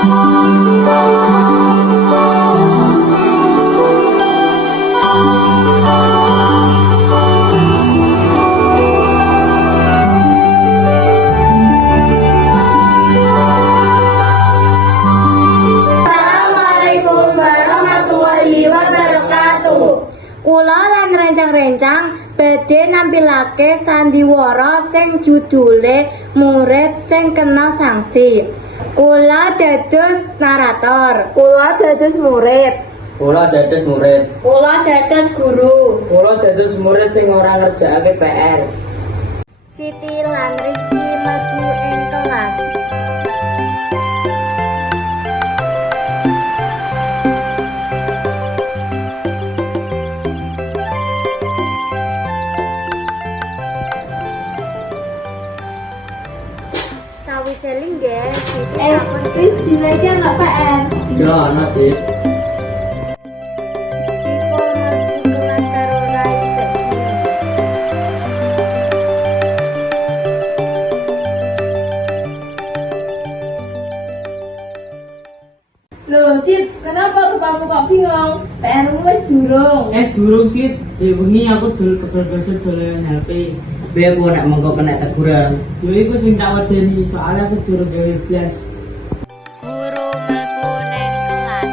Kula lan rencang-rencang badhe nampilake sandiwara sing judule murid sing kena sanksi. Kula dados narator. Kula dados murid. Kula dados murid. Kula dados guru. Kula dados murid sing ora ngerjakake PR. Siti lan Rizky mlebu ing kelas. reselling guys eh terus jeleknya eh. nggak nggak nasib Loh, Cip, kenapa kok bingung? PR-mu wis durung. Eh, durung, sih. Ya bengi aku dul kebebasan dolan HP. Be aku nek mengko kena teguran. Yo iku sing tak wedeni soalnya aku durung gawe blas. Guru mlebu ning kelas.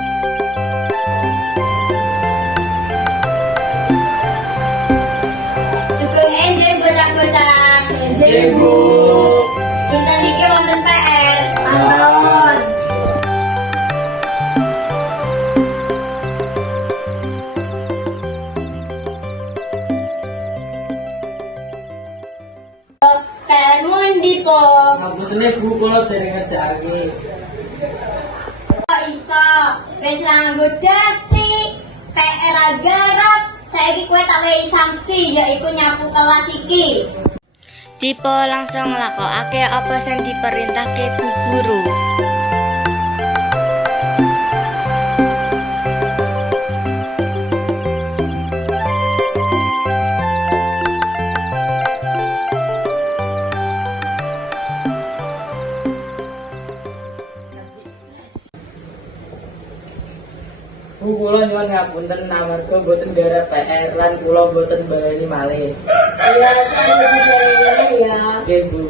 Cukup enjing bocah-bocah. Enjing, mu ndi po? Ngaputene Bu kula dereng ngerjakake. Kok iso? Wis nganggo dasi. PR garap. Saiki kowe tak wehi sanksi yaiku nyapu kelas iki. Tipe langsung nglakokake apa sing diperintahke Bu Guru. Bu kula nyuwun ngapunten amarga boten garap PR lan kula boten baleni malih. Iya, saya jadi dari ya. Nggih Bu.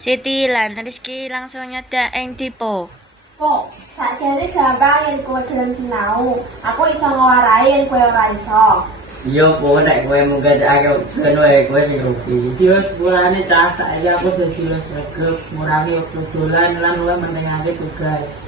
Siti lan Rizky langsung nyedak ing tipe. Kok, sakjane gampang yen kowe gelem sinau. Aku iso ngwarai yen kowe ora iso. Iya po nek kowe munggah akeh ben wae kowe sing rugi. Yo sepurane cah saiki aku dadi les regep, ngurangi dolan lan luwih mentingake tugas.